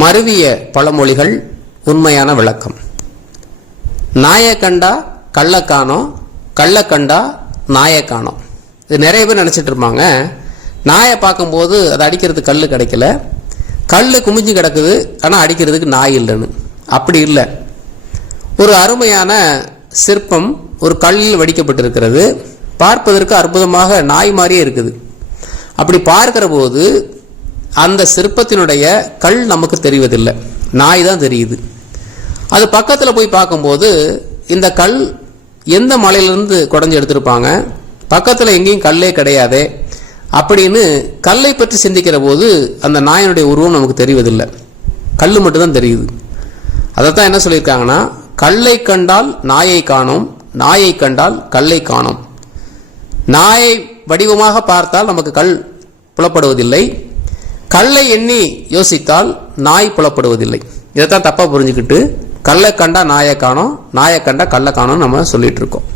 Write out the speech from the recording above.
மருவிய பழமொழிகள் உண்மையான விளக்கம். நாயை கண்டா கள்ள காணோம் கள்ள கண்டா நாயை காணோம் இது நிறைய பேர் நினச்சிட்டு இருப்பாங்க. நாயை பார்க்கும்போது அதை அடிக்கிறது கல் கிடைக்கல. கல் குமிஞ்சு கிடக்குது ஆனால் அடிக்கிறதுக்கு நாய் இல்லைன்னு. அப்படி இல்லை. ஒரு அருமையான சிற்பம் ஒரு கல்லில் வடிக்கப்பட்டிருக்கிறது. பார்ப்பதற்கு அற்புதமாக நாய் மாதிரியே இருக்குது. அப்படி பார்க்கிற போது அந்த சிற்பத்தினுடைய கல் நமக்கு தெரிவதில்லை. நாய் தான் தெரியுது. அது பக்கத்தில் போய் பார்க்கும்போது இந்த கல் எந்த மலையிலிருந்து குடஞ்சி எடுத்திருப்பாங்க? பக்கத்தில் எங்கேயும் கல்லே கிடையாதே. அப்படின்னு கல்லை பற்றி சிந்திக்கிற போது அந்த நாயனுடைய உருவம் நமக்கு தெரிவதில்லை. கல் மட்டும்தான் தெரியுது. அதைத்தான் என்ன சொல்லியிருக்காங்கன்னா கல்லை கண்டால் நாயை காணோம் நாயை கண்டால் கல்லை காணோம். நாயை வடிவமாக பார்த்தால் நமக்கு கல் புலப்படுவதில்லை. கல்லை எண்ணி யோசித்தால் நாய் புலப்படுவதில்லை. இதைத்தான் தப்பாக புரிஞ்சுக்கிட்டு கல்லை கண்டா நாயை காணோம் நாயை கண்டா கல்லை காணும்னு நம்ம சொல்லிட்டு இருக்கோம்.